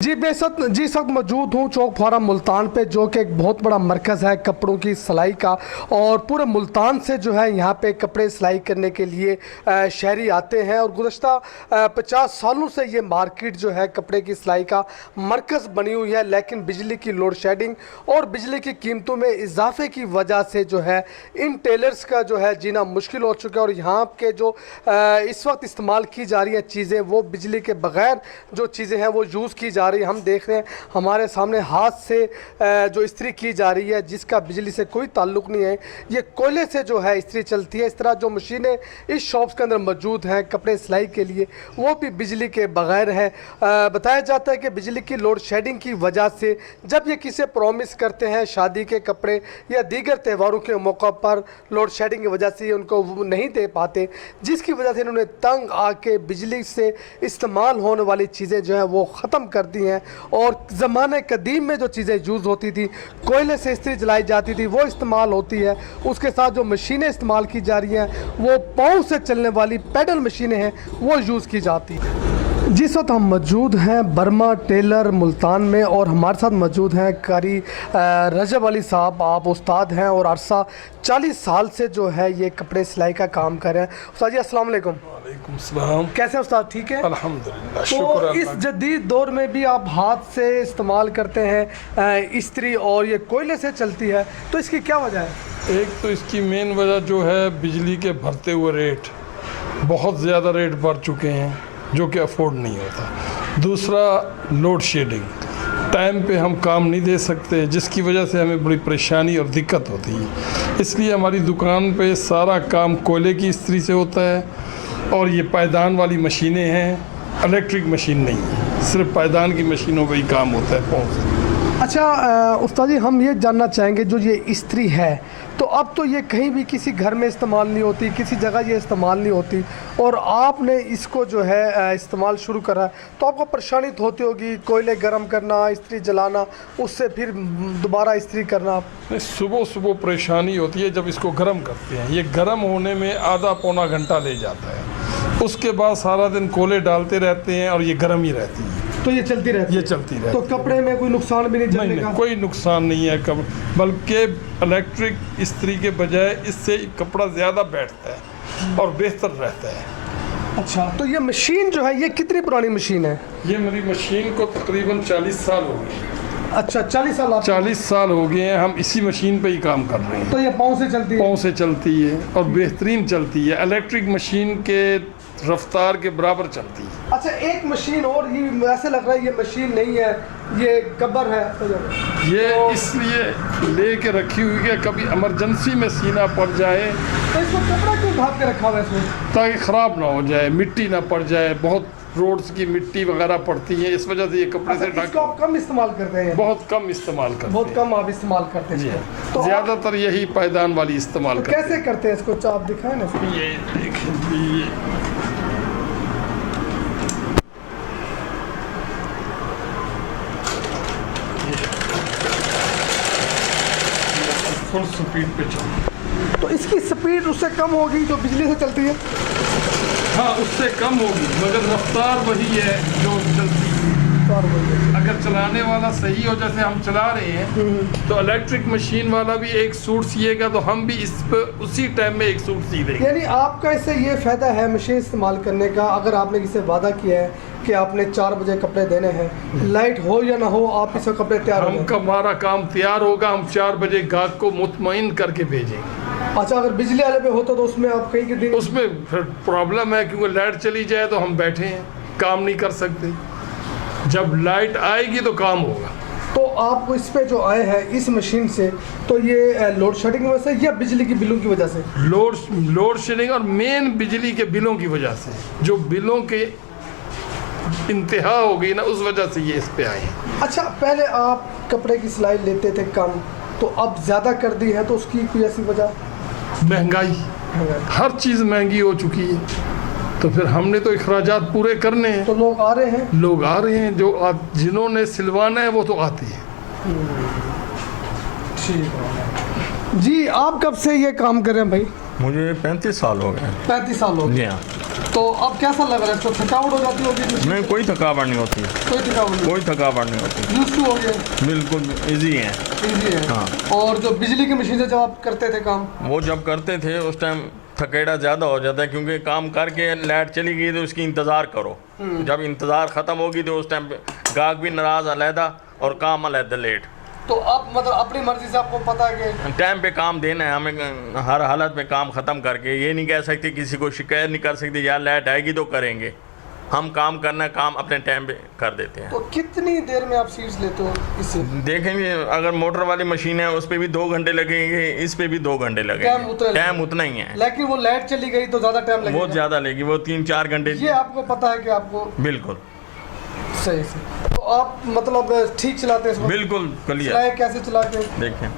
जी बेशक जी इस वक्त मौजूद हूँ चौक फार्म मुल्तान पे, जो कि एक बहुत बड़ा मरकज़ है कपड़ों की सिलाई का। और पूरे मुल्तान से जो है यहाँ पे कपड़े सिलाई करने के लिए शहरी आते हैं। और गुज़श्ता 50 सालों से ये मार्केट जो है कपड़े की सिलाई का मरकज़ बनी हुई है, लेकिन बिजली की लोड शेडिंग और बिजली की कीमतों में इजाफे की वजह से जो है इन टेलर्स का जो है जीना मुश्किल हो चुका है। और यहाँ के जो इस वक्त इस्तेमाल की जा रही हैं चीज़ें, वो बिजली के बग़ैर जो चीज़ें हैं वो यूज़ की जा रही है। हम देख रहे हैं हमारे सामने हाथ से जो इस्त्री की जा रही है, जिसका बिजली से कोई ताल्लुक नहीं है, ये कोयले से जो है इस्त्री चलती है। इस तरह जो मशीनें इस शॉप्स के अंदर मौजूद हैं कपड़े सिलाई के लिए, वो भी बिजली के बगैर है। बताया जाता है कि बिजली की लोड शेडिंग की वजह से जब ये किसी प्रॉमिस करते हैं शादी के कपड़े या दीगर त्योहारों के मौका पर, लोड शेडिंग की वजह से ये उनको नहीं दे पाते, जिसकी वजह से इन्होंने तंग आके बिजली से इस्तेमाल होने वाली चीज़ें जो हैं वो ख़त्म कर दी हैं। और ज़माने कदीम में जो चीज़ें यूज़ होती थी, कोयले से इस्त्री जलाई जाती थी, वो इस्तेमाल होती है। उसके साथ जो मशीनें इस्तेमाल की जा रही हैं वो पाँव से चलने वाली पैडल मशीनें हैं, वो यूज़ की जाती हैं। जिस वक्त हम मौजूद हैं बर्मा टेलर मुल्तान में, और हमारे साथ मौजूद हैं कारी रजब अली साहब। आप उस्ताद हैं और अरसा 40 साल से जो है ये कपड़े सिलाई का काम कर रहे हैं। उस्ताद जी अस्सलाम वालेकुम। वालेकुम सलाम। कैसे हैं उस्ताद, ठीक है? अल्हम्दुलिल्लाह, तो शुक्र इस अल्लाह। जदीद दौर में भी आप हाथ से इस्तेमाल करते हैं इस्त्री, और ये कोयले से चलती है, तो इसकी क्या वजह है? एक तो इसकी मेन वजह जो है बिजली के भरते हुए रेट, बहुत ज़्यादा रेट बढ़ चुके हैं जो कि अफोर्ड नहीं होता। दूसरा लोड शेडिंग, टाइम पे हम काम नहीं दे सकते, जिसकी वजह से हमें बड़ी परेशानी और दिक्कत होती है। इसलिए हमारी दुकान पे सारा काम कोयले की इस्त्री से होता है, और ये पायदान वाली मशीनें हैं, इलेक्ट्रिक मशीन नहीं है, सिर्फ पायदान की मशीनों पे ही काम होता है पाँव से। अच्छा उस्ताद जी, हम ये जानना चाहेंगे जो ये इस्त्री है, तो अब तो ये कहीं भी किसी घर में इस्तेमाल नहीं होती, किसी जगह ये इस्तेमाल नहीं होती, और आपने इसको जो है इस्तेमाल शुरू करा, तो आपको परेशानी तो होती होगी, कोयले गर्म करना, इस्त्री जलाना, उससे फिर दोबारा इस्त्री करना। सुबह सुबह परेशानी होती है जब इसको गर्म करते हैं। ये गर्म होने में आधा पौना घंटा ले जाता है, उसके बाद सारा दिन कोयले डालते रहते हैं और ये गर्म ही रहती है, तो ये चलती रहती है? ये चलती रहती है। तो कपड़े में कोई नुकसान भी नहीं जलने का? कोई नुकसान नहीं है बल्कि इलेक्ट्रिक इस्त्री के बजाय इससे कपड़ा ज़्यादा बैठता है और बेहतर रहता है। अच्छा, तो ये मशीन जो है ये कितनी पुरानी मशीन है? ये मेरी मशीन को तकरीबन 40 साल हो गए। अच्छा, 40 साल? 40 साल हो गए हैं हम इसी मशीन पे ही काम कर रहे हैं। तो ये पाँव से चलती है? पाँव से चलती है और बेहतरीन चलती है, इलेक्ट्रिक मशीन के रफ्तार के बराबर चलती है। अच्छा, एक मशीन और, ये ऐसे लग रहा है ये मशीन नहीं है, ये कबर है। ये इसलिए लेके रखी हुई है कभी इमरजेंसी में सीना पड़ जाए, तो इसको कपड़ा क्यों ढाँप के रखा हुआ है इसमें? ताकि ख़राब ना हो जाए, मिट्टी ना पड़ जाए। बहुत रोड्स की मिट्टी वगैरह पड़ती है, इस वजह से ये कपड़े से ढक। इसको आप कम इस्तेमाल करते हैं? बहुत कम इस्तेमाल करते हैं। बहुत कम आप इस्तेमाल करते हैं जी, इसको। तो ज़्यादातर यही पायदान वाली इस्तेमाल तो करते हैं। कैसे करते हैं इसको, आप दिखाएं ना। ये देखिए, फुल स्पीड पे चल। तो इसकी स्पीड उससे कम होगी जो बिजली से चलती है? हाँ, उससे कम होगी, मगर रफ्तार वही है जो चलती है। अगर चलाने वाला सही हो, जैसे हम चला रहे हैं, तो इलेक्ट्रिक मशीन वाला भी एक सूट सिएगा तो हम भी इस पर उसी टाइम में एक सूट सी देंगे। यानी आपका इससे ये फ़ायदा है मशीन इस्तेमाल करने का, अगर आपने किसी से वादा किया है कि आपने 4 बजे कपड़े देने हैं, लाइट हो या ना हो, आप इस वक्त कपड़े तैयार हो, हमारा काम तैयार होगा, हम 4 बजे गाहक को मुतमईन करके भेजेंगे। अच्छा, अगर बिजली वाले पे होता तो उसमें आप कहीं के दिन? उसमें फिर प्रॉब्लम है, क्योंकि लाइट चली जाए तो हम बैठे हैं, काम नहीं कर सकते। जब लाइट आएगी तो काम होगा। तो आप इस पे जो आए हैं इस मशीन से, तो ये लोड शेडिंग की वजह से या बिजली की बिलों की वजह से? लोड शेडिंग और मेन बिजली के बिलों की वजह से, जो बिलों के इंतहा हो गई ना, उस वजह से ये इस पे आए हैं। अच्छा, पहले आप कपड़े की सिलाई लेते थे कम, तो अब ज़्यादा कर दी है, तो उसकी कोई ऐसी वजह? महंगाई, हर चीज़ महंगी हो चुकी है, तो फिर हमने तो अखराजात पूरे करने हैं। तो लोग आ रहे हैं? लोग आ रहे हैं, जिन्होंने सिलवाना है वो तो आते हैं। ठीक है जी। आप कब से ये काम कर रहे हैं भाई? मुझे 35 साल हो गए। 35 साल हो गए। जी हाँ। तो अब कैसा लग रहा है? तो थकावट हो जाती होगी? नहीं, कोई थकावट नहीं होती, कोई थकावट नहीं, कोई थकावट नहीं होती, यूज टू हो गए, बिल्कुल इजी है। इजी है। हाँ। और जो बिजली की मशीन से जब आप करते थे काम, वो जब करते थे उस टाइम थकेड़ा ज़्यादा हो जाता है, क्योंकि काम करके लाइट चली गई तो उसकी इंतज़ार करो। जब इंतज़ार ख़त्म होगी तो उस टाइम गाहक भी नाराज़ अलहदा और काम अलहदा लेट। तो अब मतलब अपनी मर्जी से आपको पता है कि टाइम पे काम देना है हमें, हर हालत में काम ख़त्म करके। ये नहीं कह सकते, किसी को शिकायत नहीं कर सकते यार लाइट आएगी तो करेंगे। हम काम करना है, काम अपने टाइम पे कर देते हैं। तो कितनी देर में आप सीड्स लेते हो इससे? देखेंगे, अगर मोटर वाली मशीन है उस पर भी 2 घंटे लगेंगे, इस पे भी 2 घंटे लगेंगे, टाइम उतना ही है। लेकिन वो लाइट चली गई तो ज़्यादा टाइम लगेगा, बहुत ज़्यादा लगेगी, वो 3-4 घंटे। ये आपको पता है कि आपको बिल्कुल सही से। तो आप मतलब ठीक चलाते हैं इसको? बिल्कुल क्लियर। चलाए कैसे चला के देखें,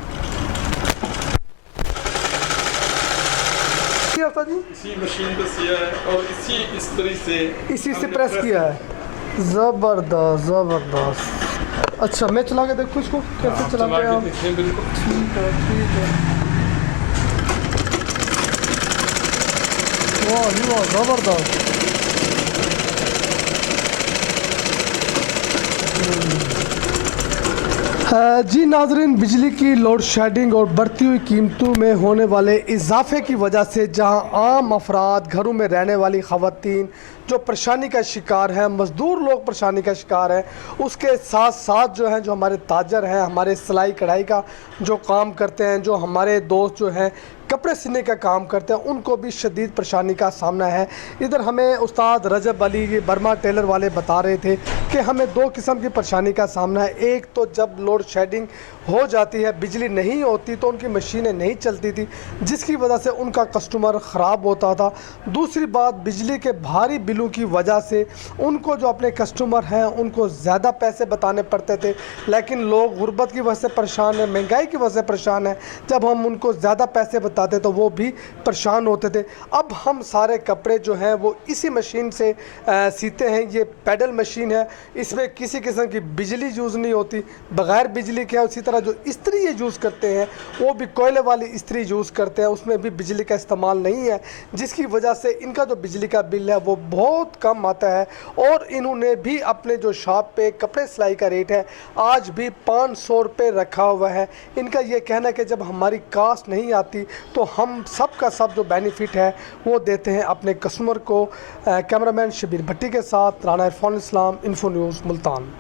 क्या होता जी? इसी मशीन पे सिया है और इसी इस्त्री से इसी से प्रेस किया है। ज़बरदस्त ज़बरदस्त। अच्छा, मैं चला के देखूँ इसको कैसे चलाते हैं आप? देखिए, बिल्कुल ठीक है, ठीक है। वाह जी वाह, ज़बरदस्त। जी नाज़रीन, बिजली की लोड शेडिंग और बढ़ती हुई कीमतों में होने वाले इजाफे की वजह से जहां आम अफराद, घरों में रहने वाली ख़वातीन जो परेशानी का शिकार हैं, मज़दूर लोग परेशानी का शिकार हैं, उसके साथ साथ जो हैं, जो हमारे ताजर हैं, हमारे सिलाई कढ़ाई का जो काम करते हैं, जो हमारे दोस्त जो हैं कपड़े सिलने का काम करते हैं, उनको भी शदीद परेशानी का सामना है। इधर हमें उस्ताद रजब अली बर्मा टेलर वाले बता रहे थे कि हमें 2 किस्म की परेशानी का सामना है। एक तो जब लोड शेडिंग हो जाती है, बिजली नहीं होती तो उनकी मशीनें नहीं चलती थी, जिसकी वजह से उनका कस्टमर ख़राब होता था। दूसरी बात, बिजली के भारी बिलों की वजह से उनको जो अपने कस्टमर हैं उनको ज़्यादा पैसे बताने पड़ते थे, लेकिन लोग गुर्बत की वजह से परेशान हैं, महंगाई की वजह से परेशान हैं। जब हम उनको ज़्यादा पैसे बताते तो वो भी परेशान होते थे। अब हम सारे कपड़े जो हैं वो इसी मशीन से सीते हैं। ये पैडल मशीन है, इसमें किसी किस्म की बिजली यूज़ नहीं होती, बग़ैर बिजली के। उसी तरह जो इस्त्री ये यूज़ करते हैं वो भी कोयले वाली इस्त्री यूज़ करते हैं, उसमें भी बिजली का इस्तेमाल नहीं है, जिसकी वजह से इनका जो बिजली का बिल है वो बहुत कम आता है। और इन्होंने भी अपने जो शॉप पे कपड़े सिलाई का रेट है आज भी 500 रुपये रखा हुआ है। इनका ये कहना है कि जब हमारी कास्ट नहीं आती तो हम सब का सब जो बेनिफिट है वो देते हैं अपने कस्टमर को। कैमरामैन शबीर भट्टी के साथ राना इरफान इस्लाम, इन्फो न्यूज़ मुल्तान।